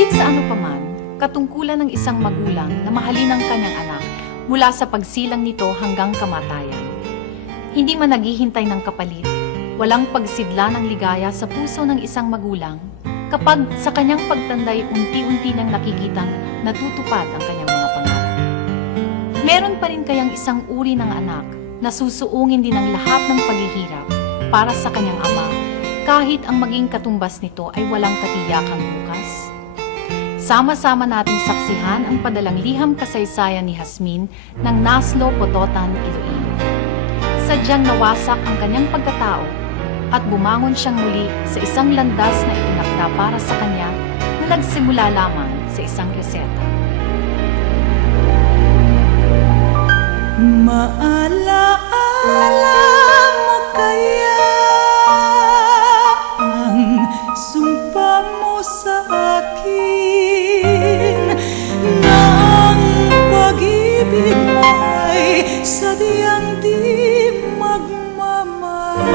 Higit sa ano paman, katungkulan ng isang magulang na mahalin ang kanyang anak mula sa pagsilang nito hanggang kamatayan. Hindi man naghihintay ng kapalit, walang pagsidla ng ligaya sa puso ng isang magulang kapag sa kanyang pagtanday unti-unti nang nakikitang natutupad ang kanyang mga pangarap. Meron pa rin kayang isang uri ng anak na susuungin din ang lahat ng paghihirap para sa kanyang ama kahit ang maging katumbas nito ay walang katiyakang bukas? Sama-sama nating saksihan ang padalang liham kasaysayan ni Jasmine ng Naslo, Pototan, Iloilo. Sadyang nawasak ang kanyang pagkatao at bumangon siyang muli sa isang landas na itinakda para sa kanya na nagsimula lamang sa isang reseta. Maalaala mo kaya ang sumpa mo sa akin na ang pag-ibig mo ay sadyang di magmamani?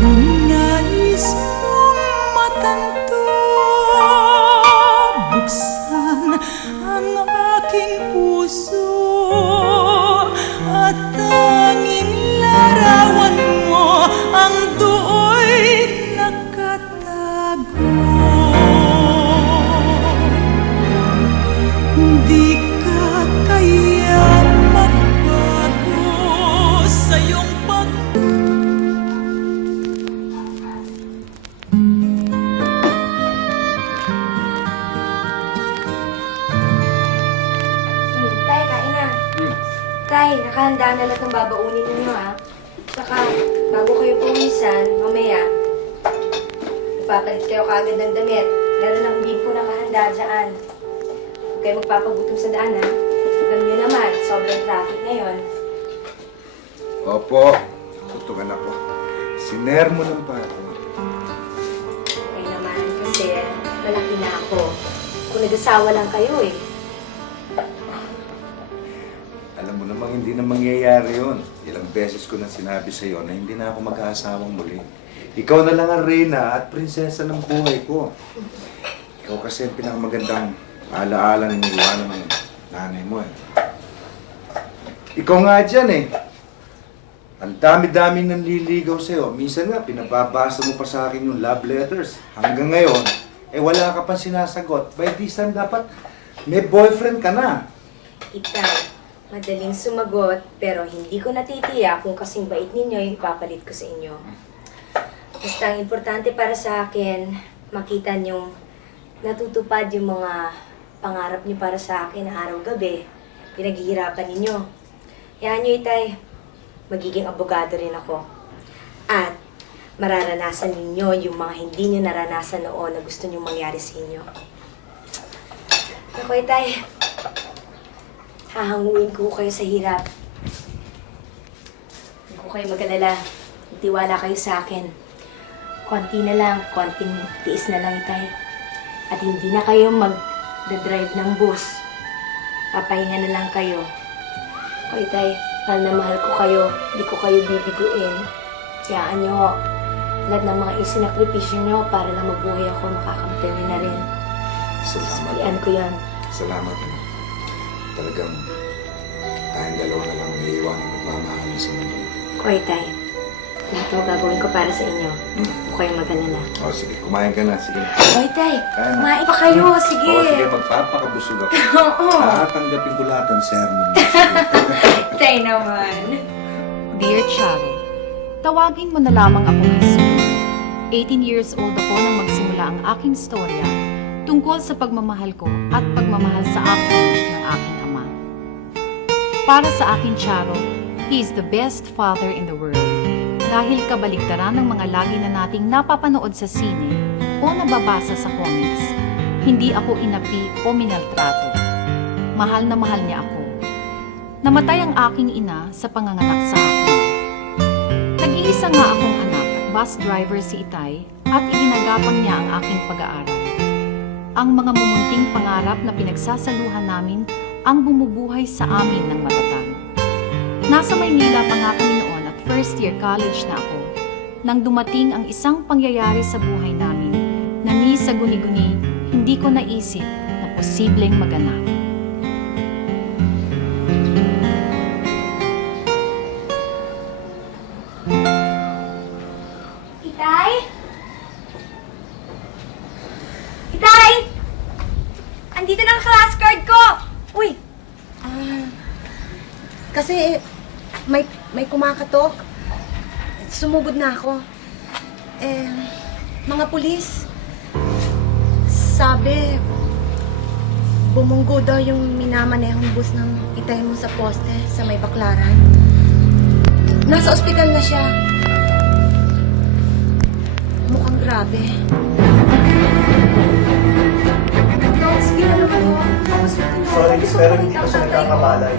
Kung nais mong matanto, buksan ang aking puso at tanging larawan mo ang do'y nakatago. Di ka kaya magbago sa iyong Tay, kain na. Tay, nakahanda na lahat ng babaunin ninyo, ha? Tsaka, bago kayo pumisan, mamaya, ipapalit kayo kaagad ng damit. Meron ng bimpo na kahanda dyan. Huwag kayo magpapagutom sa daan, ha? Alam nyo naman, sobrang traffic ngayon. Opo, tutungan ako. Sinermo ng pato. Okay naman, kasi malaki na ako. Kung nag-asawa lang kayo, eh. Alam mo namang hindi na mangyayari yun. Ilang beses ko na sinabi sa'yo na hindi na ako mag-aasawang muli. Ikaw na lang ang reyna at prinsesa ng buhay ko. Ikaw kasi ang pinakamagandang alaala ng iwanan ng nanay mo eh. Ikaw nga dyan eh. Ang dami-dami nang liligaw sa'yo. Minsan nga, pinababasa mo pa sa akin yung love letters. Hanggang ngayon, eh wala ka pang sinasagot. By this time, dapat may boyfriend ka na. Itay, madaling sumagot, pero hindi ko natitiyak kung kasing bait ninyo yung ipapalit ko sa inyo. Basta ang importante para sa akin, makita niyong natutupad yung mga pangarap niyo para sa akin na araw-gabi. Pinaghihirapan ninyo. Yan nyo, Itay. Magiging abogado rin ako. At mararanasan ninyo yung mga hindi nyo naranasan noon na gusto nyo mangyari sa inyo. Ako, Itay. Hahanguin ko kayo sa hirap. Hindi ko kayo mag-alala. Tiwala kayo sa akin. Konti na lang, konting tiis na lang, Itay. At hindi na kayo mag-drive ng bus. Papahinga na lang kayo. O, Itay, mahal na mahal ko kayo. Hindi ko kayo bibiguin. Kayaan nyo ho. Lahat ng mga isinakripisyo nyo para lang mabuhay ako, makakamtan nyo na rin. Salamat. Iyan ko yan. Salamat. Talagang tayong dalawa na lang may iwanan magmamahal sa mundo. Koy, Tay. Lahat ng gagawin ko para sa inyo. Huwag kayong mag-alala. O sige, kumain ka na. Sige. Koy, Tay. Kaya na. Kumain pa kayo. Sige. O sige, magpapakabusog ako. Oo. Tatanggapin ko lahat ang sermon. Tay naman. Dear Charo, tawagin mo na lamang ako Jasmine. 18 years old ako nang magsimula ang aking storya tungkol sa pagmamahal ko at pagmamahal sa akin ng aking ama. Para sa akin, Charo, he is the best father in the world. Dahil kabaligtaran ng mga lagi na nating napapanood sa sine o nababasa sa comics, hindi ako inapi o minaltrato. Mahal na mahal niya ako. Namatay ang aking ina sa panganganak sa akin. Nag-iisa nga akong anak, bus driver si Itay, at iginagapang niya ang aking pag-aaral. Ang mga mumunting pangarap na pinagsasaluhan namin ang bumubuhay sa amin ng matatag. Nasa Maynila pa nga kami noon at first year college na ako nang dumating ang isang pangyayari sa buhay namin na ni sa guni-guni hindi ko naisip na posibleng maganap. Itay? Itay! Andito na ang class card ko! Uy! Kasi may kumakatok. Sumugod na ako. Mga pulis. Sabi, bumunggo daw yung minamanehong bus ng itay mo sa poste sa may baklaran. Nasa ospital na siya. Mukhang grabe. Dok, sige na naman mo. Papasunod na. Sorry, pero hindi pa siya nagkakabalay.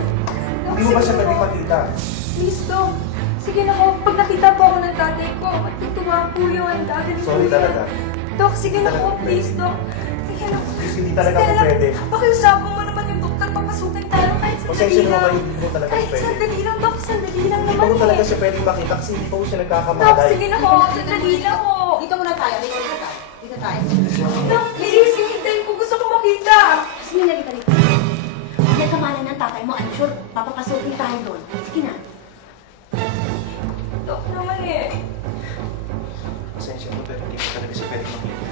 Hindi mo ba siya pwede makita? Please, Dok. Sige na ho. Pag nakita po ako ng tatay ko, matutuwa po yun. Gagaling po Sorry yun. talaga. Dok, sige na ho. Talaga Please, pwede. Dok. Sige na ho. Please, hindi talaga Stella, po pwede. pakiusapan mo naman yung doktor. Papasukin tayo kahit sandali Pasensya na lang. ba, hindi po talaga Kahit pwede. sandali lang, Dok. Sandali lang Hindi naman pa po talaga eh. siya pwedeng makita kasi hindi pa po siya Dok, nagkakamalay. sige na ho. Sandali lang ho. Dito muna tayo. Dito tayo. Dok, please. Hintayin ko. Gusto ko makita. Sige na, dito. May kamalan ng tatay mo. I'm sure papapasukin tayo doon. Sige na. Dok naman eh. Pasensya po, pero hindi po talaga siya pwedeng makita.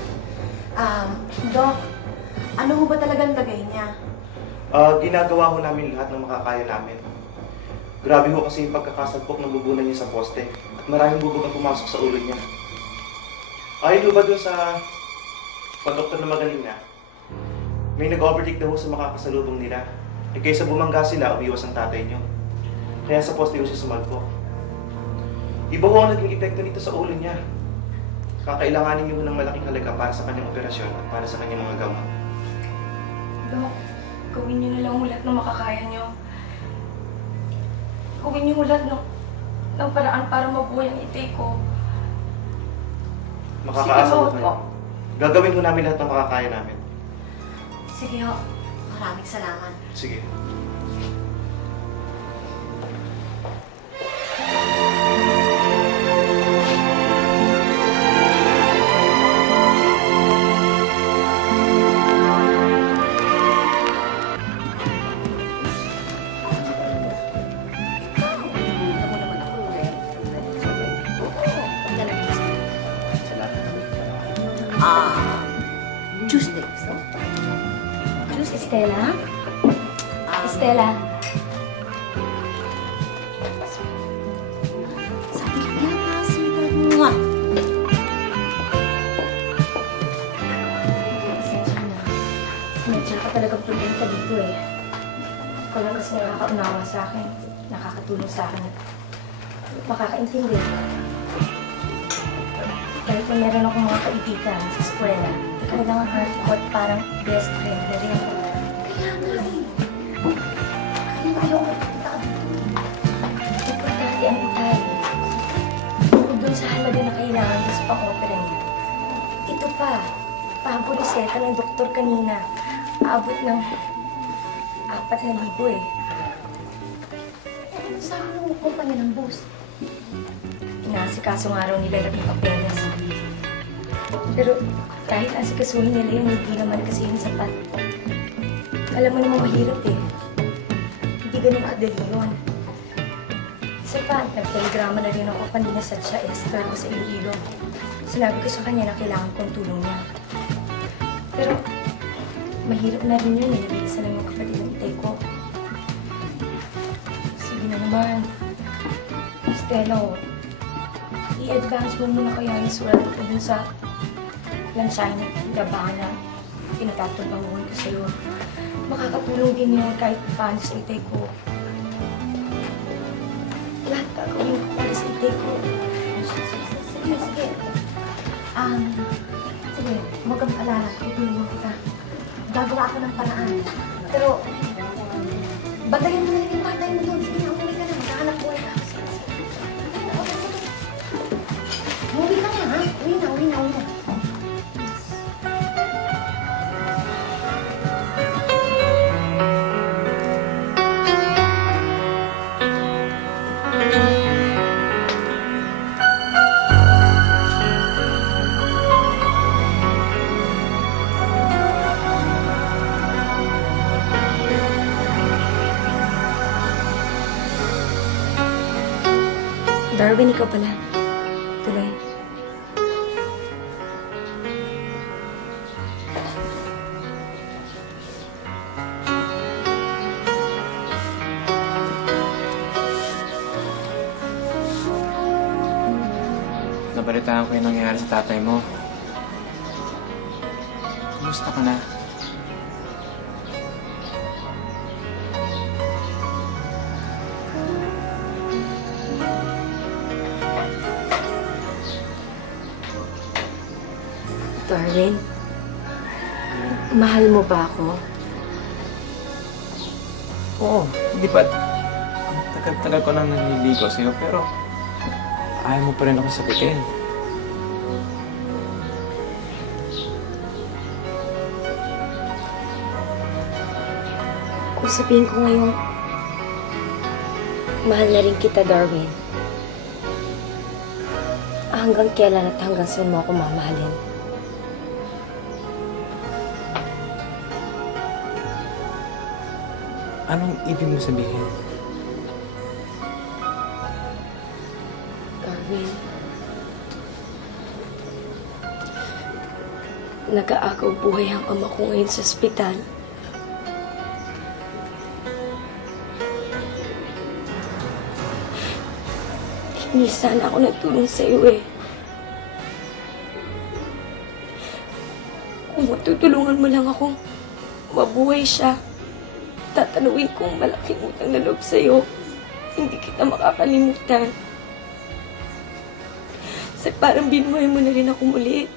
Doc, ano ho ba talagang lagay niya? Ginagawa ho namin lahat ng makakaya namin. Grabe ho kasi yung pagkakasagpok ng bubunan niya sa poste. At maraming bubog ang pumasok sa ulo niya. Ayon ho ba dun sa pag-doktor na magaling na, may nag-overtake daw ho sa makakasalubong nila. Eh kaysa bumangga sila, umiwas ang tatay niyo. Kaya sa poste ho siya sumalpok. Iba ho ang naging epekto nito sa ulo niya. Kakailanganin niyo ho ng malaking halaga para sa kanyang operasyon at para sa kanyang mga gamot. Dok, gawin niyo na lang ulat ng makakaya niyo. Gawin niyo ulat ng paraan para mabuhay ang itay ko. Makakaasa Sige, ho Dok. kayo. Gagawin ho namin lahat ng makakaya namin. Sige ho. Maraming salamat. Sige. Tuesday. Estela? Estela? Sabi ko yan, sweetheart. Pasensya na. Medyo ka talagang prudenta dito eh. Ikaw lang kasi nakakaunawa sa akin. Nakakatulong sa akin. Makakaintindi. Dahil kung meron akong mga kaibigan sa eskwela, ikaw lang ang heart ko at parang best friend na rin. Kaya nga eh. Ayaw ko kita ka dito. Importante ang itay. Bukod dun sa halaga na kailangan mo sa pang-opera niya. Ito pa, bago reseta ng doktor kanina. Aabot ng 4,000 eh. Saan mo kumpanya ng bus? Inaasikaso nga raw nila ng papeles. Pero kahit asikasuhin nila yun, hindi naman kasi yun sapat. Alam mo naman mahirap eh. Hindi ganun kadali yun. Isa pa, nagtelegrama na rin ako kanina sa siya Esther ko sa Iloilo. Sinabi ko sa kanya na kailangan kong tulong niya. Pero mahirap na rin yun, nililisan lang yung kapatid ng itay ko. Sige na naman. Stella, oh. I-advance mo muna kaya yung sweldo ko dun sa lansyahin ng labangan na pinatatubanguhan ko sa'yo. Makakatulong din yun kahit paano sa itay ko. Lahat gagawin ko para sa itay ko. Sige. Sige, huwag kang alala. Tutulungan kita. Gagawa ako ng paraan. Pero, bantayan mo na lang yung tatay mo doon. Sige na, umuwi ka na. Magkahanap buhay ka. Sige. Umuwi ka na, ha? Uwi na. Darwin, ikaw pala. Tuloy. Nabalitaan ko yung nangyari sa tatay mo. Kumusta ka na? Darwin, mahal mo ba ako? Oo, hindi ba? Ang tagal-tagal ko nang nanliligaw sa'yo, pero ayaw mo pa rin ako sagutin. Kung sabihin ko ngayon, mahal na rin kita, Darwin. Hanggang kailan at hanggang saan mo ako mamahalin? Anong ibig mo sabihin? Darwin, nag-aagaw buhay ang ama ko ngayon sa ospital. Hindi sana ako nagtulong sa iyo eh. Kung matutulungan mo lang ako, mabuhay siya. Tatanawin kong malaking utang na loob sa'yo. Hindi kita makakalimutan. Kasi parang binuhay mo na rin ako muli.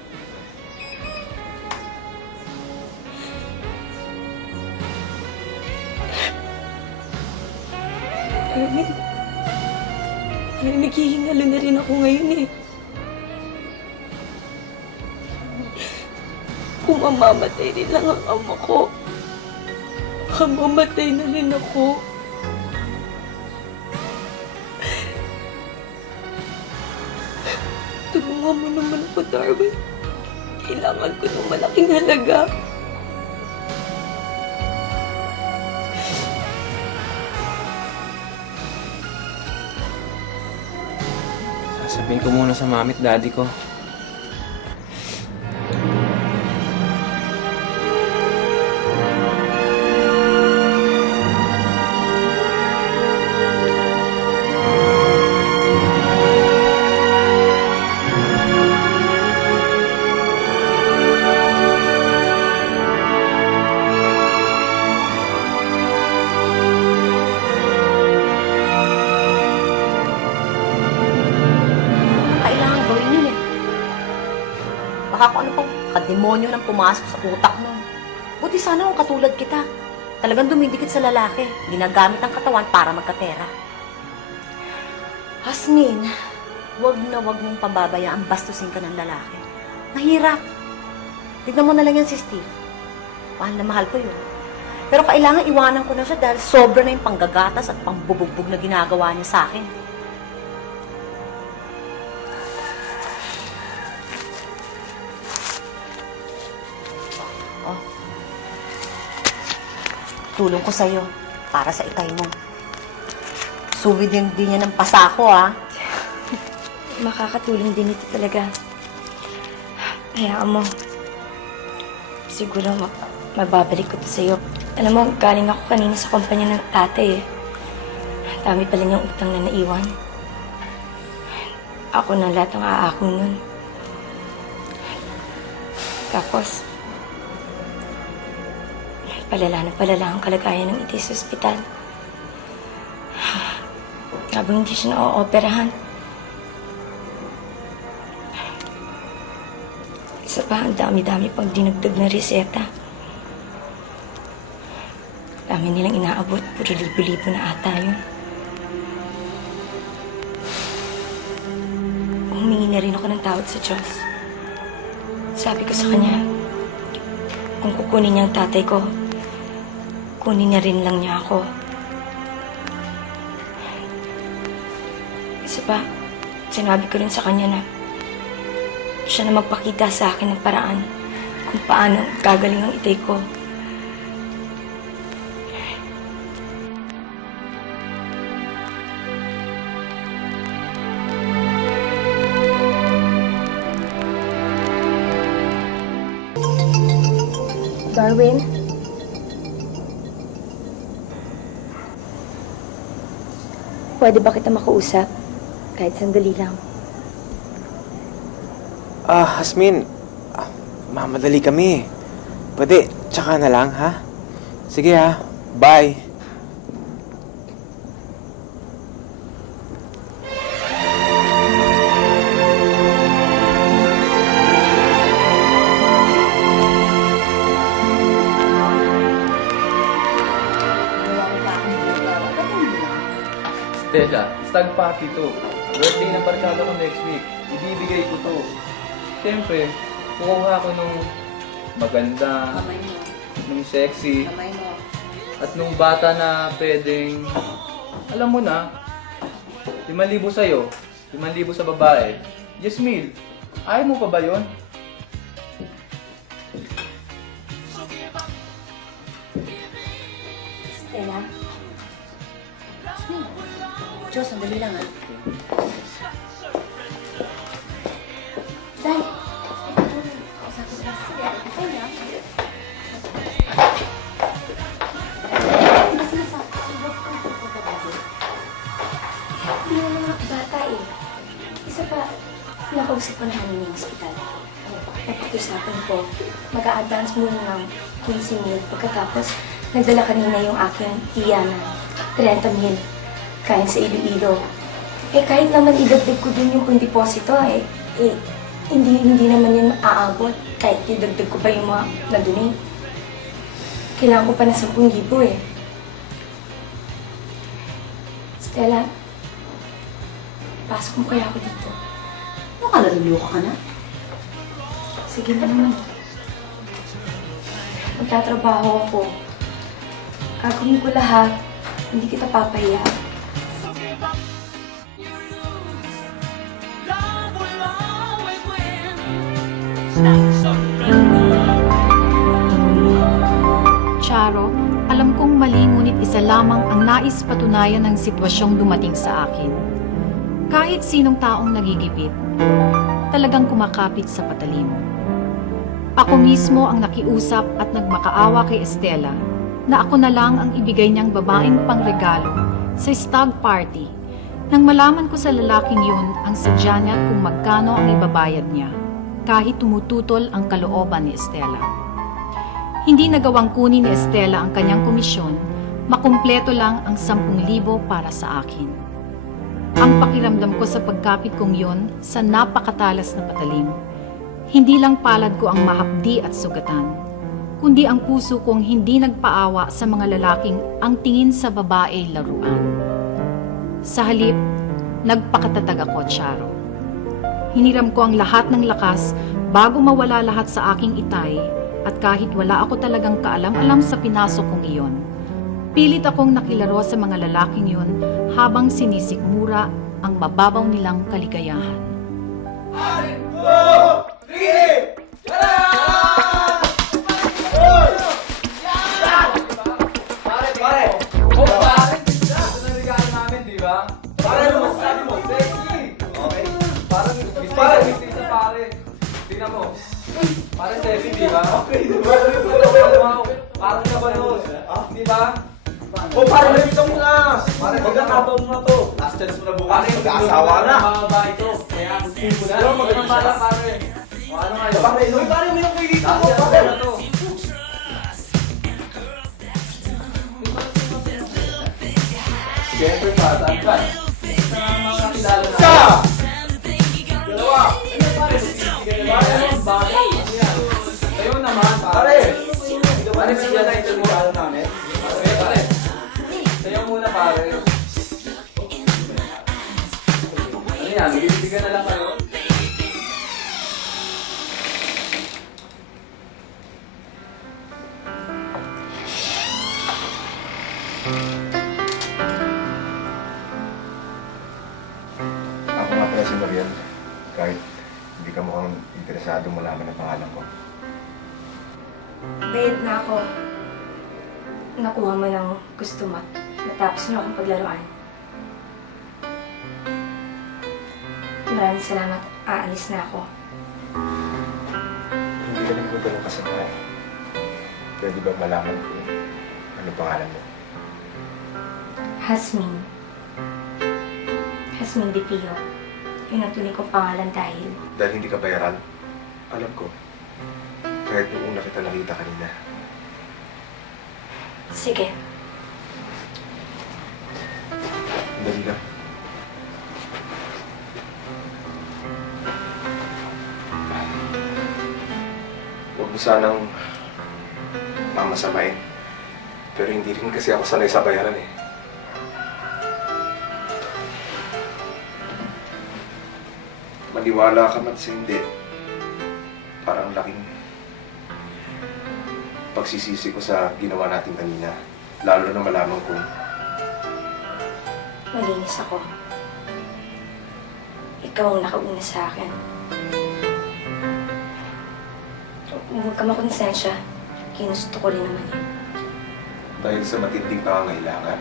Darwin, parang naghihingalo na rin ako ngayon eh. Kung mamamatay rin lang ang ama ko, mamatay na rin ako. Tulungan mo naman ako, Darwin. Kailangan ko ng malaking halaga. Sasabihin ko muna sa mami at daddy ko. Kailangan gawin yun eh. Baka kung ano pang kademonyo nang pumasok sa utak mo. Buti sana kung katulad kita. Talagang dumidikit sa lalaki. Ginagamit ang katawan para magkapera. Hasmin, wag na wag mong pababayaan bastusin ka ng lalaki. Mahirap. Tignan mo na lang yan si Steve. Mahal na mahal ko yun. Pero kailangan iwanan ko na siya dahil sobra na yung panggagatas at pangbubugbog na ginagawa niya sa akin. Oh. Tulong ko sa'yo para sa itay mo. Suwi din niya ng pasako, ah. Makakatulong din ito talaga. Hayaan mo. Siguro mababalik ko to sa'yo. Alam mo, galing ako kanina sa kumpanya ng tatay eh. Dami pala niyang utang na naiwan. Ako na lahat ang aako nun. Tapos, palala na palala ang kalagayan ng itay sa ospital. Habang hindi siya na-ooperahan. Isa pa, ang dami-dami pang dinagdag na reseta. Dami nilang inaabot, puro libo-libo na ata yun. Humingi na rin ako ng tawad sa Diyos. Sabi ko sa kanya, kung kukunin niya ang tatay ko, kunin niya rin lang niya ako. Isa pa, sinabi ko rin sa kanya na siya na magpakita sa akin ng paraan kung paano gagaling ang itay ko. Marwin? Pwede ba kita makausap? Kahit sandali lang. Hasmin. Mamadali kami. Pwede, tsaka na lang, ha? Sige, ha? Bye. Stella, stag party to. Birthday ng barkada ko next week. Ibibigay ko to. Siyempre, kukuha ko nung maganda, nung sexy, at nung bata na pwedeng, alam mo na, 5,000 sa'yo, 5,000 sa babae. Yasmil, ayaw mo pa ba yun? Stella? Diyos, sandali lang ah. Dad! Hindi naman mga bata eh. Isa pa, nakausap ko na namin yung hospital. Napag-usapan ko, mag-a-advance muna ng 15,000 pagkatapos nagdala kanina yung aking tiya na 30,000 kain sa Iloilo. Eh kahit naman idagdag ko din yung deposito hindi naman yan aabot kahit idagdag ko pa yung mga na-donate. Kailangan ko pa na 10,000 eh. Stella, pasok mo kaya ako dito. Ano ka, naluluka ka na? Sige na naman. Magtatrabaho ako. Gagawin ko lahat. Hindi kita papahiya. Charo, alam kong mali ngunit isa lamang ang nais patunayan ng sitwasyong dumating sa akin. Kahit sinong taong nagigipit, talagang kumakapit sa patalim. Ako mismo ang nakiusap at nagmakaawa kay Estela na ako na lang ang ibigay niyang babaeng pangregalo sa stag party nang malaman ko sa lalaking yun ang sadya niya kung magkano ang ibabayad niya kahit tumututol ang kalooban ni Estela. Hindi nagawang kunin ni Estela ang kanyang komisyon, makumpleto lang ang 10,000 para sa akin. Ang pakiramdam ko sa pagkapit kong yon sa napakatalas na patalim, hindi lang palad ko ang mahapdi at sugatan, kundi ang puso kong hindi nagpaawa sa mga lalaking ang tingin sa babae laruan. Sa halip, nagpakatatag ako, Charo. Hiniram ko ang lahat ng lakas bago mawala lahat sa aking itay at kahit wala ako talagang kaalam-alam sa pinasok kong iyon, pilit akong nakilaro sa mga lalaking yun habang sinisikmura ang mababaw nilang kaligayahan. Tingnan mo. Parang sexy, di ba? Okay, di ba? Parang nabalos. Di ba? Oh, parang nalito mo na! Parang magkakabang mo na to. Last chance mo na bukas, mag-aasawa na! Mga babae to. Kaya gusto mo na. Magandang bala, pare. O ano nga yun? Pare, Uy, pare, may nakuha dito Last mo, chance pare! mo na to. Siyempre pa, saan ka? Sa mga kilala na. Isa! Dalawa! Tayo naman, Pare! Pare, siya na ito mo. namin. Pare. Tayo muna, pare. Ano yan? Bibigyan na lang kayo? Ako nga pala si Marian. Kahit hindi ka mukhang interesado malaman ang pangalan ko. Bayad na ako. Nakuha mo ng gusto mo. Natapos niyo akong paglaruan. Maraming salamat. Aalis na ako. Hindi ka naman ganun kasama eh. Pwede ba malaman kung ano pangalan mo? Hasmin. Hasmin de Pio. Yun ang tunay kong pangalan dahil Dahil hindi ka bayaran, alam ko. Kahit nung una kita nakita kanina. sige. Dali lang. Huwag mo sanang mamasamain. Pero hindi rin kasi ako sanay sa bayaran eh. Maniwala ka man sa hindi. Parang laking pagsisisi ko sa ginawa natin kanina. Lalo na malaman kong Malinis ako. Ikaw ang nakauna sa akin. Huwag ka makonsensya. Ginusto ko rin naman yun. dahil sa matinding pangangailangan.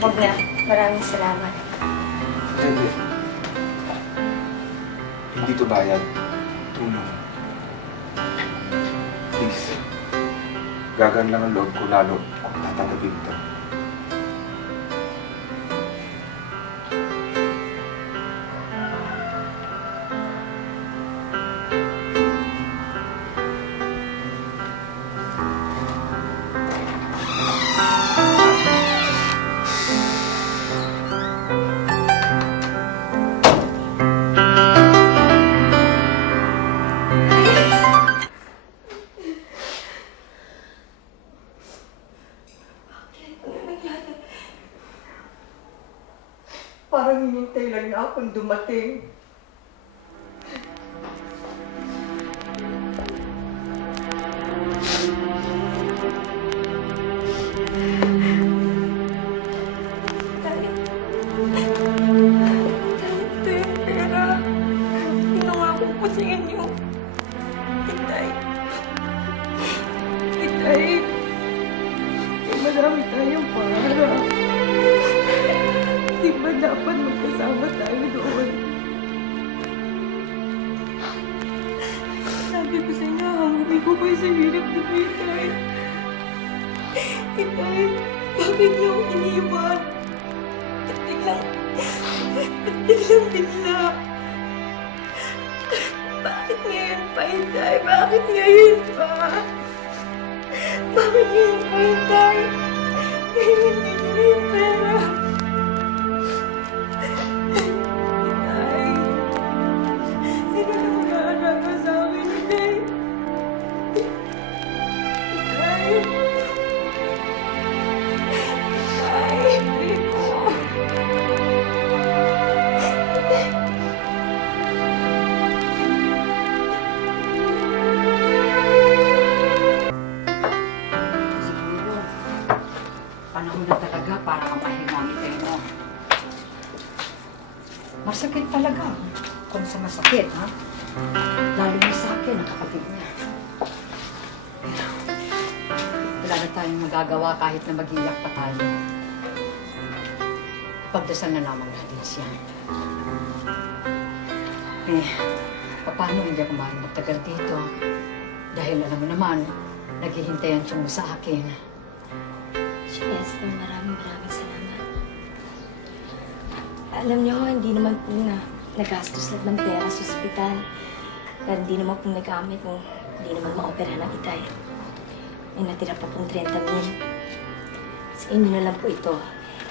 Huwag na. Maraming salamat. Hindi. Hindi to bayad. Tulong. Please. Gagan lang ang loob ko lalo kung tatanggapin to. Parang hinintay lang na akong dumating. Ito yung pera. Ginawa kong pusingin niyo. Itay. Itay. Marami tayong para. Di ba dapat magkasama tayo doon? Sabi ko sa inyo, hanguin ko kayo sa hirap na po, Itay. Itay, bakit niyo ako iniwan? Ba't biglang bigla? Bakit ngayon pa, Itay? Bakit ngayon pa? Bakit ngayon pa, Itay? Ngayon din niyo yung pera. Itay, sino na mag-aalaga sa akin, Itay? Itay! Itay, Itay ko! Siguro, panahon na talaga para mamahingamit kayo mo. Masakit talaga. Kung sa masakit, ha? Lalo na sa akin, ang kapatid niya. Pero, wala na tayong magagawa kahit na mag-iyak pa tayo. Pagdasal na lamang natin siya. Eh, paano hindi ako maaaring magtagal dito? Dahil alam mo naman, naghihintayan siya mo sa akin. Chester, maraming salamat. Alam niyo, hindi naman po nagastos lahat ng pera sa ospital. Dahil hindi naman po nagamit mo. Hindi naman maopera ng Itay. May natira pa pong 30,000. Sa inyo na lang po ito.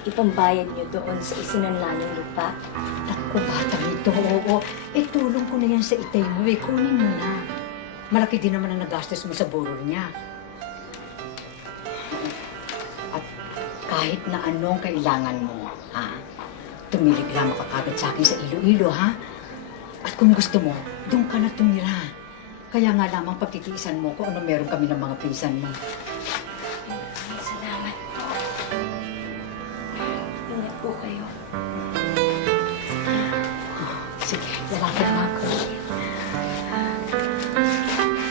Ipambayad niyo doon sa isinanlaning lupa. Naku, batang ito, oo. Eh, tulong ko na yan sa itay mo, eh. Kunin mo na. Malaki din naman ang nagastos mo sa burol niya. At kahit na anong kailangan mo, ha? Tumiliglam ka kagad sa akin sa Iloilo, ha? At kung gusto mo, doon ka na tumira. Kaya nga lamang pagtitiisan mo kung ano meron kami ng mga pinsan mo. Salamat po. Ingat po kayo. Sige, lalapit na ako.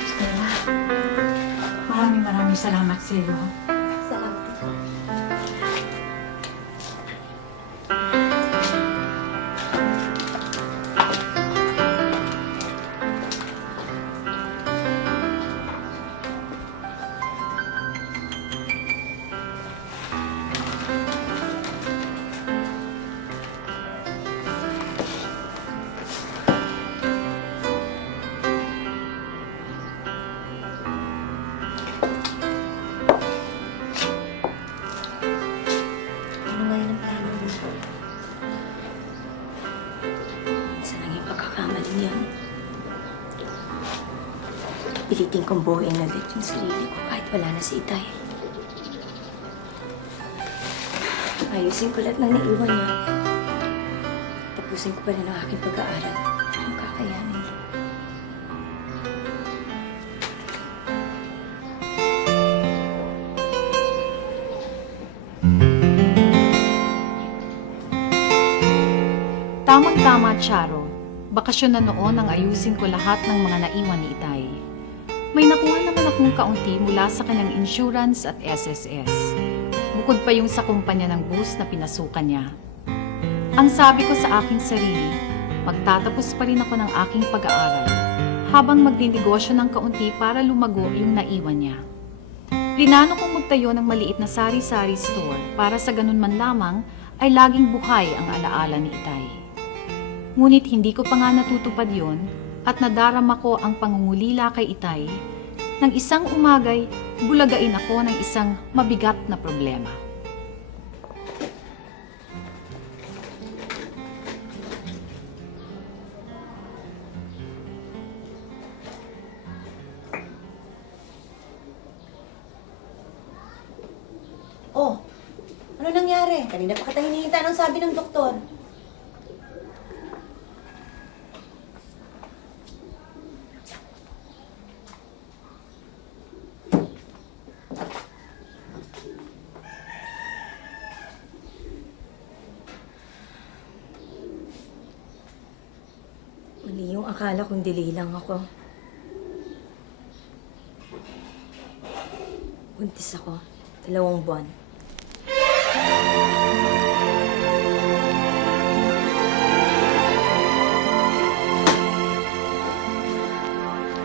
Sige na. Maraming Ano ngayon ang plano mo? Minsan lang yung pagkakamali niya. Pilitin kong buuin ulit yung sarili ko kahit wala na si Itay. Ayusin ko lahat ng naiwan niya. Tapusin ko pa rin ang aking pag-aaral kung kakayanin. Tamang-tama, Charo. Bakasyon na noon ang ayusin ko lahat ng mga naiwan ni Itay. May nakuha naman akong kaunti mula sa kanyang insurance at SSS. Bukod pa yung sa kumpanya ng bus na pinasukan niya. Ang sabi ko sa aking sarili, magtatapos pa rin ako ng aking pag-aaral habang magdinegosyo ng kaunti para lumago yung naiwan niya. Plinano kong magtayo ng maliit na sari-sari store para sa ganun man lamang ay laging buhay ang alaala ni Itay. Ngunit hindi ko pa nga natutupad yon at nadarama ko ang pangungulila kay Itay nang isang umagay bulagain ako ng isang mabigat na problema. Oh, ano nangyari? Kanina pa kita hinihintay ng sabi ng doktor. Mali yung akala kong delay lang ako. Buntis ako. 2 buwan.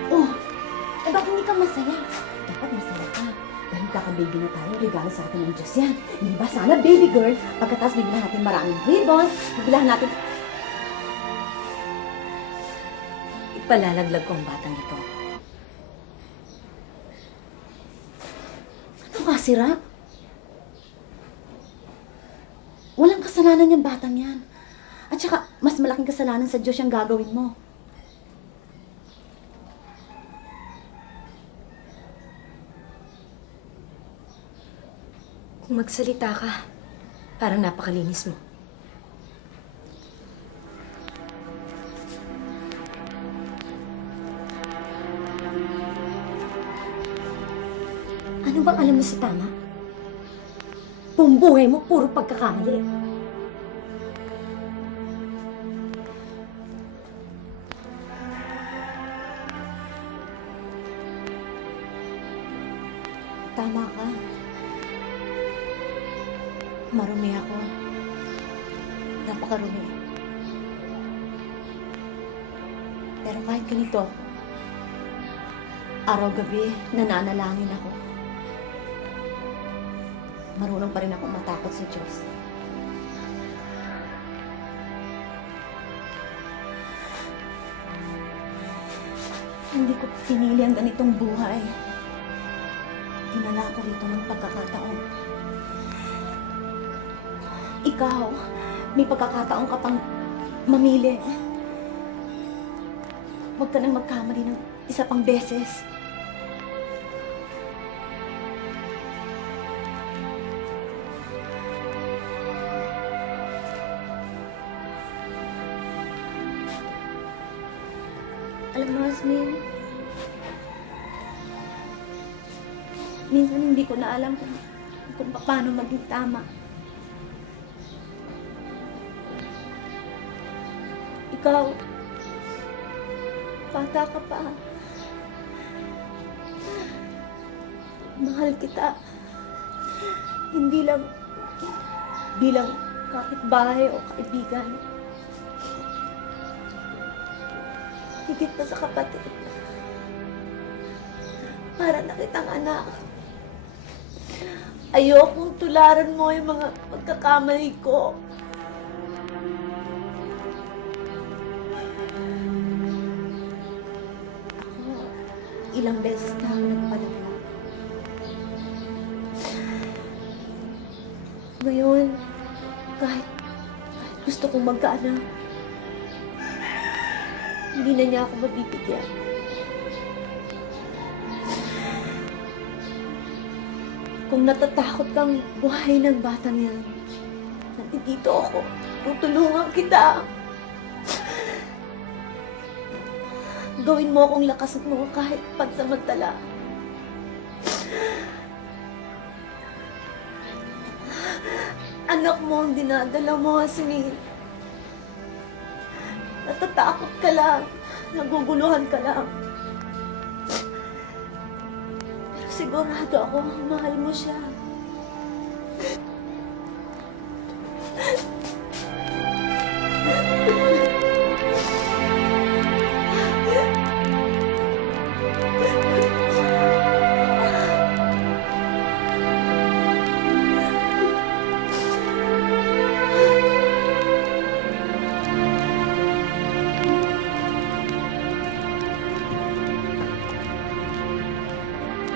Oh, eh bakit hindi ka masaya? Dapat masaya ka. Dahil kaka-baby na tayo, regalo sa atin ng Diyos yan. Hindi ba sana baby girl? Pagkatapos bibilan natin maraming ribbons, bibilan natin... Ipalalaglag ko ang batang ito. Ano ka, sira? Walang kasalanan yung batang yan. At saka, mas malaking kasalanan sa Diyos yung gagawin mo. Kung magsalita ka, parang napakalinis mo. Ano bang alam mo sa tama? Buong buhay mo, puro pagkakamali. Tama ka. Marumi ako. Napakarumi. Pero kahit ganito, araw-gabi, nananalangin ako. Marunong pa rin akong matakot sa Diyos. Hindi ko pinili ang ganitong buhay. Dinala ko rito ng pagkakataon. Ikaw, may pagkakataon ka pang mamili. Huwag ka nang magkamali ng isa pang beses. Alam mo, Asmin, minsan hindi ko na alam kung paano maging tama. Ikaw, bata ka pa. Mahal kita. bilang kapitbahay o kaibigan. Higit pa sa kapatid. Para na kitang anak. Ayokong tularan mo yung mga pagkakamali ko. Ako, ilang beses na ako nagpadala. Ngayon, kahit gusto kong magkaanak, hindi na niya ako mabibigyan. Kung natatakot kang buhay ng batang yan, nandito ako. Tutulungan kita. Gawin mo akong lakas mo kahit pansamantala. Anak mo ang dinadala mo, Asmin. Natatakot ka lang. Naguguluhan ka lang. Pero sigurado ako, mahal mo siya.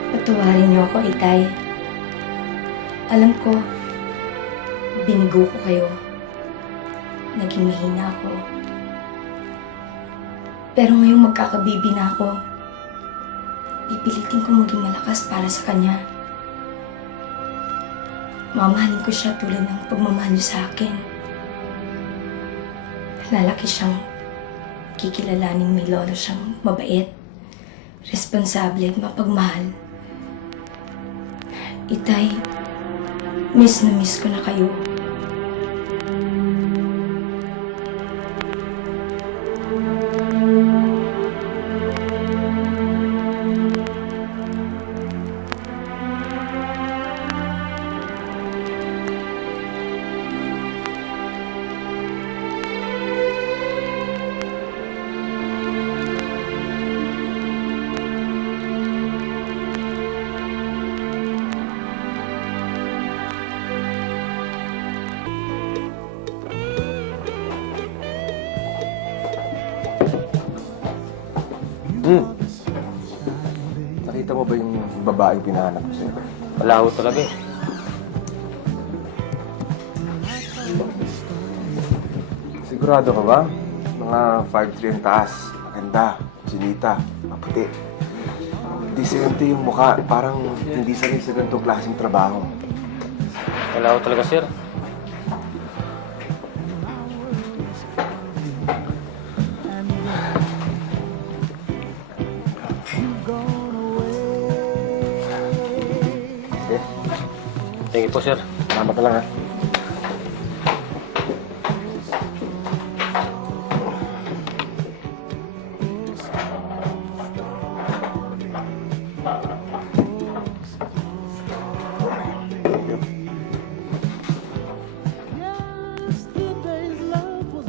Patawarin niyo ako, Itay. Alam ko, binigo ko kayo. Naging mahina ako. Pero ngayong magkakabibi na ako, pipilitin ko maging malakas para sa kanya. Mamahalin ko siya tulad ng pagmamahal niyo sa akin. Lalaki siyang kikilalaning may lolo siyang mabait, responsable at mapagmahal. Itay, miss na miss ko na kayo. Nakita mo ba yung babaeng pinahanap ko sa'yo? Wala ko talaga eh. Sigurado ka ba? Mga 5'3" ang taas, maganda, sinita, maputi. Disente yung mukha, parang hindi sanay sa ganitong klaseng trabaho. Wala ko talaga, sir. Eh, Thank you po, sir. salamat na lang ha.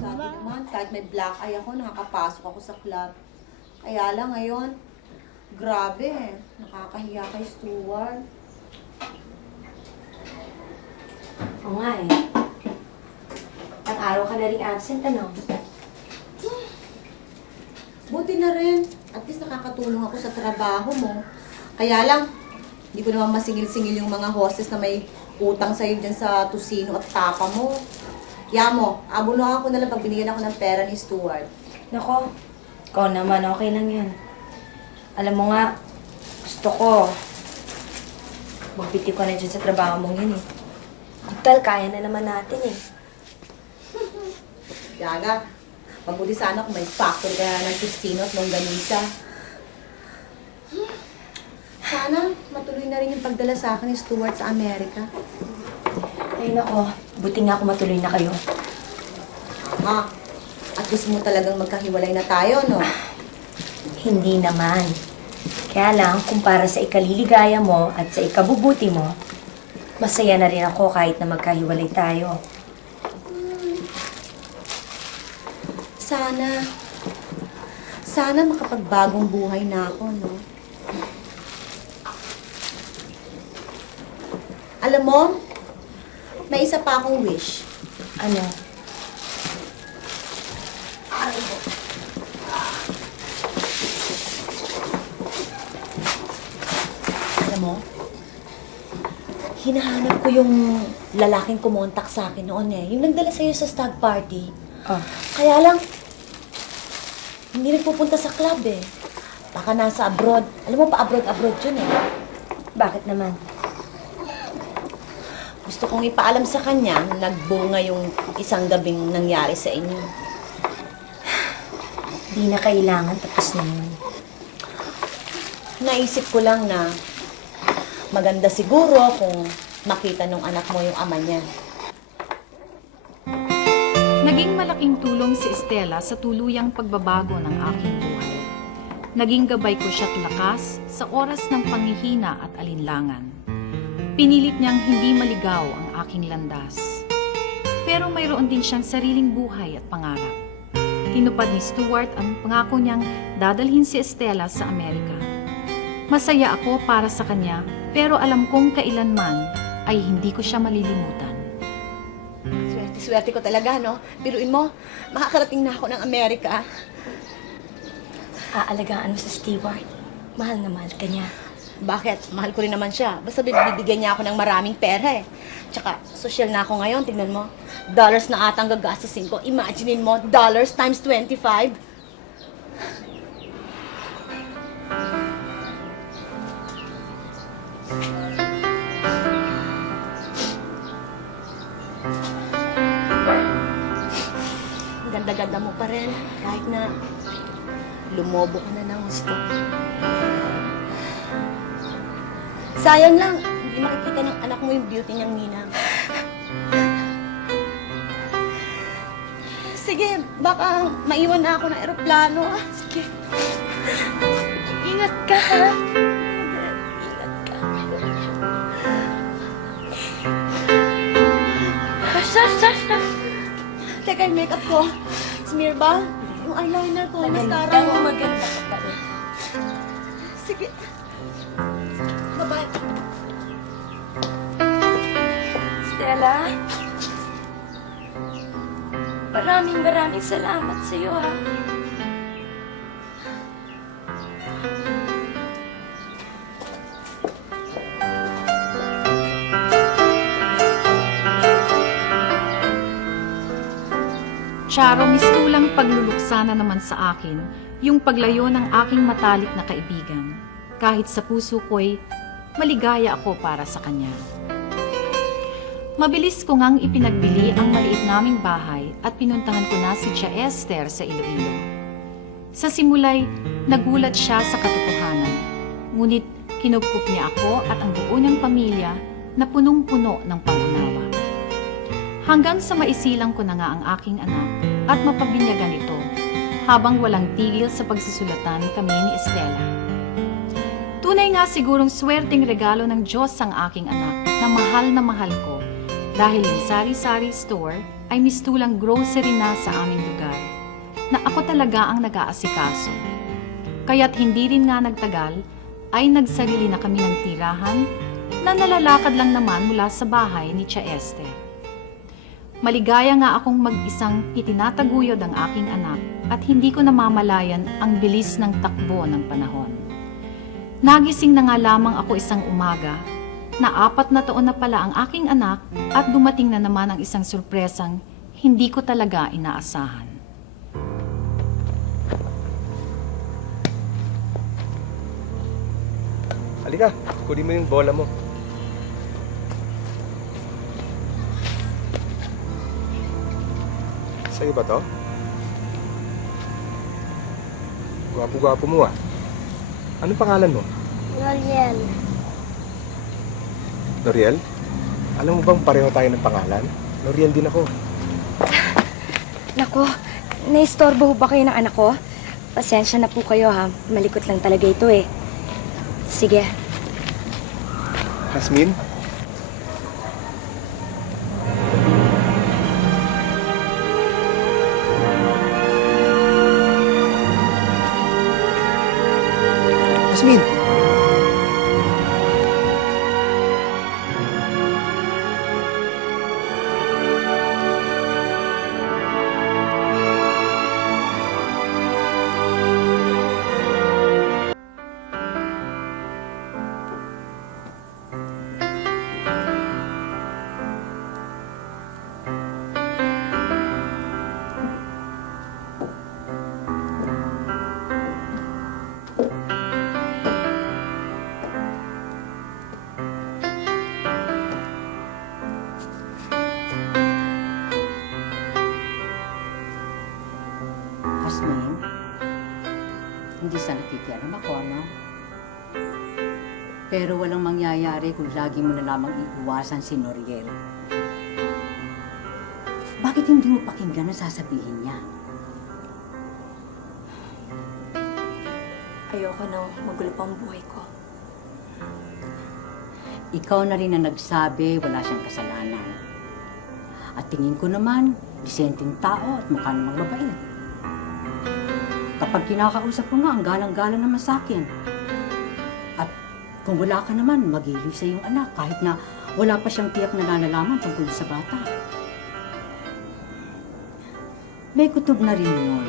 Dati naman, kahit may black eye ako, nakakapasok ako sa club. Kaya lang ngayon, grabe, nakakahiya kay Stuart. Oo nga eh. Ang araw ka na rin absent, ano? Buti na rin, at least nakakatulong ako sa trabaho mo. Kaya lang, hindi ko naman masingil-singil yung mga hostess na may utang sa'yo dyan sa tusino at tapa mo. Kaya mo, abunuhan ko na lang pag binigyan ako ng pera ni Stuart. Nako, ikaw naman, okay lang yan. Alam mo nga, gusto ko, magbiti ko na dyan sa trabaho mong yun eh. Total, kaya na naman natin eh. Yaga, mabuti sana kung may factory ka ng tusino at longganisa. Sana matuloy na rin yung pagdala sa akin ni Stuart sa Amerika. Ay nako, buti nga ako matuloy na kayo. Ma, at gusto mo talagang magkahiwalay na tayo, no? Hindi naman. Kaya lang, kung para sa ikaliligaya mo at sa ikabubuti mo, Masaya na rin ako kahit na magkahiwalay tayo. Sana makapagbagong buhay na ako, no? Alam mo, may isa pa akong wish. Ano? Alam mo, hinahanap ko yung lalaking kumontak sa akin noon eh. Yung nagdala sa'yo sa stag party. Oh, Kaya lang, hindi nagpupunta sa club eh. Baka nasa abroad. Alam mo pa, abroad yun eh. bakit naman? Gusto kong ipaalam sa kanya, nagbunga yung isang gabing nangyari sa inyo. Di na kailangan, tapos na yun. Naisip ko lang na maganda siguro kung makita nung anak mo yung ama niya. Naging malaking tulong si Estela sa tuluyang pagbabago ng aking buhay. Naging gabay ko siya't lakas sa oras ng panghihina at alinlangan. Pinilit niyang hindi maligaw ang aking landas. Pero mayroon din siyang sariling buhay at pangarap. Tinupad ni Stuart ang pangako niyang dadalhin si Estela sa Amerika. Masaya ako para sa kanya, pero alam kong kailanman ay hindi ko siya malilimutan. Swerte ko talaga, no? Biruin mo, makakarating na ako ng Amerika. Aalagaan mo sa Stewart. Mahal na mahal ka niya. Bakit? Mahal ko rin naman siya. Basta bibigyan niya ako ng maraming pera eh. Tsaka, social na ako ngayon, tignan mo. Dollars na atang gagastusin ko. Imaginein mo, dollars times 25. Ang ganda-ganda mo pa rin. Kahit na lumobo ka na ng gusto. Sayang lang, hindi makikita ng anak mo yung beauty niyang ninang. Sige, baka maiwan na ako ng eroplano. Sige. Ingat ka, ha? Ingat ka. Teka, yung makeup ko. Smear ba? Yung eyeliner ko, yung mascara ko. Maganda ka pa rin. Sige. Bye-bye. Stella? Maraming salamat sa iyo, ha? Charo, mistulang pagluluksa na naman sa akin yung paglayo ng aking matalik na kaibigan. Kahit sa puso ko'y maligaya ako para sa kanya. Mabilis ko ngang ipinagbili ang maliit naming bahay at pinuntahan ko na si Tia Esther sa Iloilo. Sa simulay, nagulat siya sa katotohanan. Ngunit kinupkup niya ako at ang buo niyang pamilya na punong-puno ng pangunawa. Hanggang sa maisilang ko na nga ang aking anak at mapabinyagan ito habang walang tigil sa pagsusulatan kami ni Estela. Tunay nga sigurong swerteng regalo ng Diyos ang aking anak na mahal ko dahil yung sari-sari store ay mistulang grocery na sa aming lugar na ako talaga ang nag-aasikaso. Kaya't hindi rin nga nagtagal ay nagsarili na kami ng tirahan na nalalakad lang naman mula sa bahay ni Tia Esther. Maligaya nga akong mag-isang itinataguyod ang aking anak at hindi ko namamalayan ang bilis ng takbo ng panahon. Nagising na nga lamang ako isang umaga na 4 na taon na pala ang aking anak at dumating na naman ang isang surpresang hindi ko talaga inaasahan. Halika, kunin mo yung bola mo. Sa'yo ba to? Gwapo-gwapo mo ah. Anong pangalan mo? L'Oreal. L'Oreal? Alam mo bang pareho tayo ng pangalan? L'Oreal din ako. Nako, naistorbo ba kayo ng anak ko? Pasensya na po kayo, ha? Malikot lang talaga ito, eh. Sige. Hasmin? hindi sa nakikialam ako, ano? Pero walang mangyayari kung lagi mo na lamang iiwasan si Noriel. Bakit hindi mo pakinggan ang sasabihin niya? Ayoko nang magulo pa ang buhay ko. Ikaw na rin ang nagsabi wala siyang kasalanan. At tingin ko naman, disenteng tao at mukha namang mabait. Kapag kinakausap ko nga, ang galang-galang naman sa akin. At kung wala ka naman, mag-iliw sa iyong anak kahit na wala pa siyang tiyak na nalalaman tungkol sa bata. May kutob na rin yun.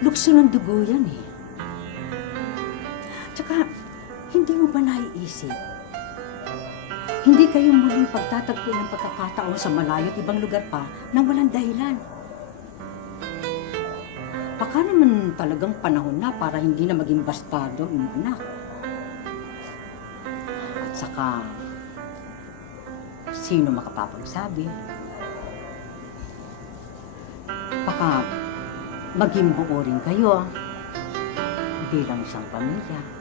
Lukso ng dugo yan eh. Tsaka, hindi mo ba naiisip? Hindi kayo muling pagtatagpo ng pagkakataon sa malayo at ibang lugar pa nang walang dahilan. Baka naman talagang panahon na para hindi na maging bastardo ang iyong anak. At saka, sino makapapagsabi? Baka maging buo rin kayo bilang isang pamilya.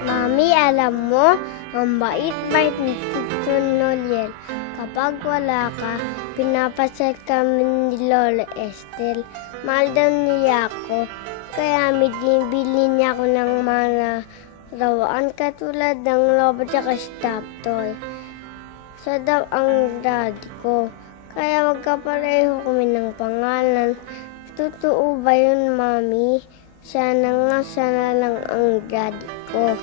Mami, alam mo, ang bait-bait ni Tito Noriel. Kapag wala ka, pinapasal kami ni Lola Estel. Mahal daw niya ako, kaya binibili niya ako ng mga rawaan katulad ng lobo at stuffed toy. Siya daw ang daddy ko, kaya magkapareho kami ng pangalan. Totoo ba yun, Mami? Sana lang ang daddy ko.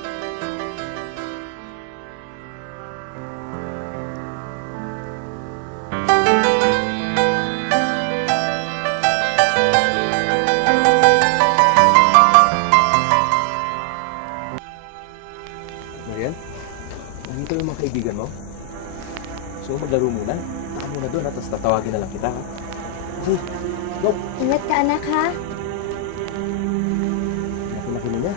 Marian, nandito yung mga kaibigan mo. So, maglaro muna. Taka muna doon, ha? Tapos tatawagin na lang kita, ha? Okay, go! Ingat ka, anak, ha? Laki-laki na niya.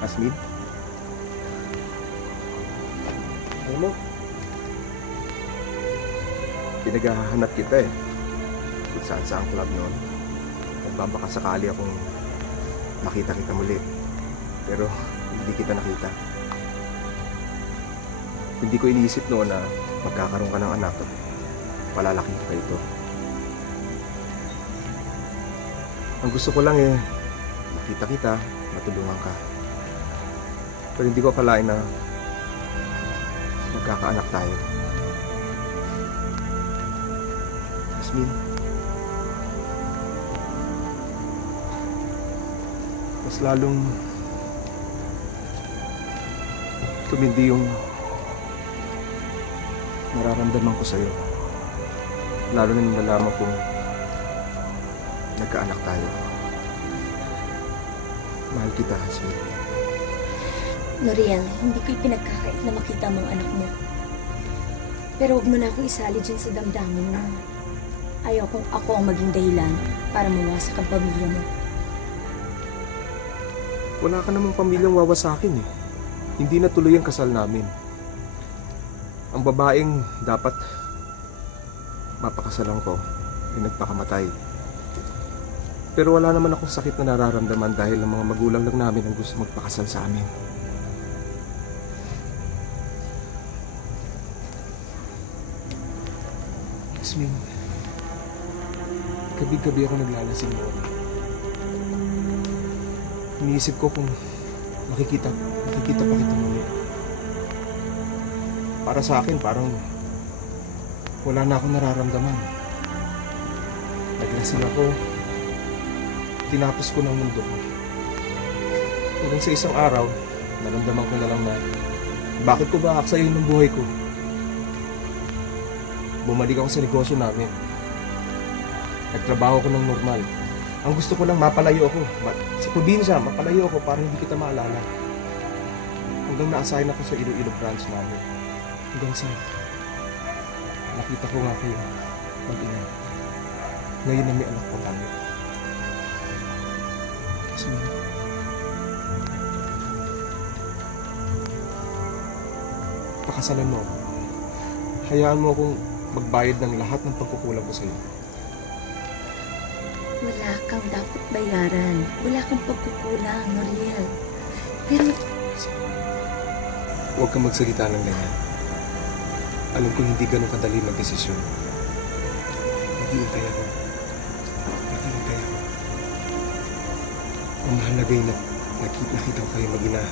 Asmin? Alam mo, pinaghahanap kita eh. Kung saan club noon. Nagbabaka sakali akong makita kita muli. Pero hindi kita nakita. Hindi ko iniisip noon na magkakaroon ka ng anak at palalaki ka ito. Ang gusto ko lang eh, makita kita, matulungan ka. Pero hindi ko akalain na magkakaanak tayo. Jasmine, mas lalong tumindi yung nararamdaman ko sa'yo. Lalo na nung nalaman kong nagkaanak tayo. Mahal kita, Jasmine. Noriel, hindi ko ipinagkakait na makita mong anak mo. Pero huwag mo na akong isali dyan sa damdamin mo. Ayaw kong ako ang maging dahilan para mawasak ang pamilya mo. Wala ka namang pamilyang wawasakin eh. Hindi na tuloy ang kasal namin. Ang babaeng dapat mapakasalan ko ay nagpakamatay. Pero wala naman akong sakit na nararamdaman dahil ang mga magulang lang namin ang gusto magpakasal sa amin. Jasmine, Gabi-gabi ako naglalasing noon. Iniisip ko kung makikita pa kita muli. Para sa akin, parang wala na akong nararamdaman. Naglasing ako, tinapos ko ng mundo ko. Hanggang sa isang araw, naramdaman ko na lang na bakit ko ba aksayin ng buhay ko? Bumalik ako sa negosyo namin. Nagtrabaho ko ng normal. Ang gusto ko lang mapalayo ako. Sa probinsya, mapalayo ako para hindi kita maalala. Hanggang na-assign ako sa Iloilo branch namin. Hanggang sa nakita ko nga kayo mag-ina. Ngayon na may anak pa tayo. Kasi pakasalan mo ako. Hayaan mo akong magbayad ng lahat ng pagkukulang ko sa'yo. Wala kang dapat bayaran. Wala kang pagkukulang, Noriel. Pero Huwag kang magsalita ng ganyan. Alam ko hindi ganun kadali magdesisyon. Maghihintay ako. Maghihintay ako. Ang mahalaga ay nakita ko kayo mag-ina.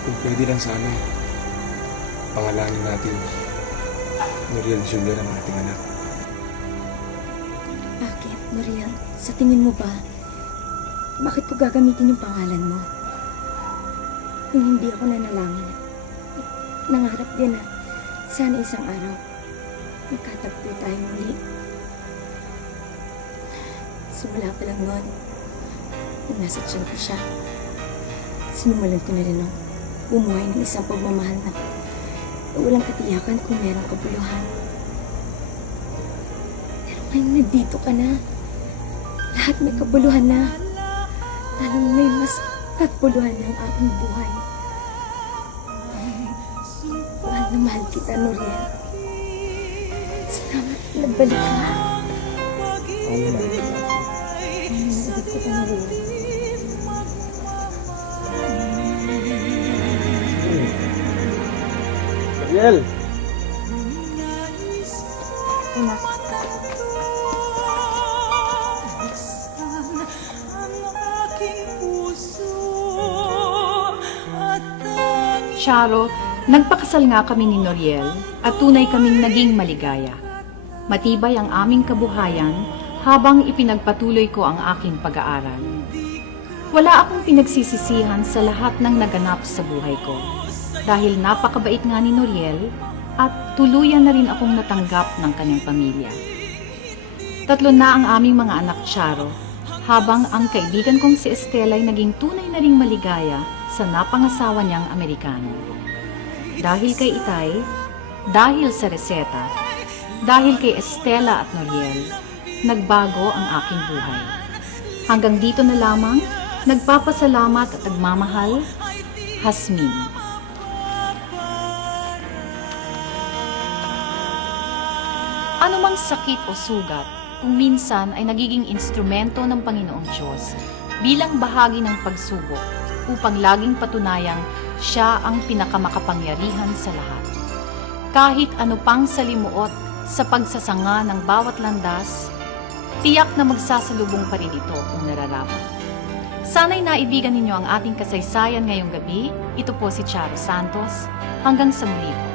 Kung pwede lang sana, pangalanin natin Noriel Jr. ang ating anak. bakit, Noriel? Sa tingin mo ba, bakit ko gagamitin yung pangalan mo? Kung hindi ako nanalangin at nangarap din na sana isang araw magkatagpo tayo muli. Simula pa lang noon, nung nasa tiyan ko siya, sinimulan ko na rin ang bumuhay ng isang pagmamahal na walang katiyakan kung merong kabuluhan. Pero ngayon nandito ka na. Lahat may kabuluhan na. Lalong may mas kabuluhan ng aking buhay. Mahal na mahal kita, Noriel. Salamat na nagbalik ka. Sagot ko ka, Noriel. Noriel! Charo, nagpakasal nga kami ni Noriel at tunay kaming naging maligaya. Matibay ang aming kabuhayan habang ipinagpatuloy ko ang aking pag-aaral. Wala akong pinagsisisihan sa lahat ng naganap sa buhay ko. Dahil napakabait nga ni Noriel at tuluyan na rin akong natanggap ng kanyang pamilya. 3 na ang aming mga anak, Charo, habang ang kaibigan kong si Estela ay naging tunay na ring maligaya sa napangasawa niyang Amerikano. Dahil kay Itay, dahil sa reseta, dahil kay Estela at Noriel, nagbago ang aking buhay. Hanggang dito na lamang, nagpapasalamat at nagmamahal, Hasmin. Anumang sakit o sugat, kung minsan ay nagiging instrumento ng Panginoong Diyos bilang bahagi ng pagsubok upang laging patunayang siya ang pinakamakapangyarihan sa lahat. Kahit ano pang salimuot sa pagsasanga ng bawat landas, tiyak na magsasalubong pa rin ito kung nararapat. Sana'y naibigan ninyo ang ating kasaysayan ngayong gabi. Ito po si Charo Santos. Hanggang sa muli po.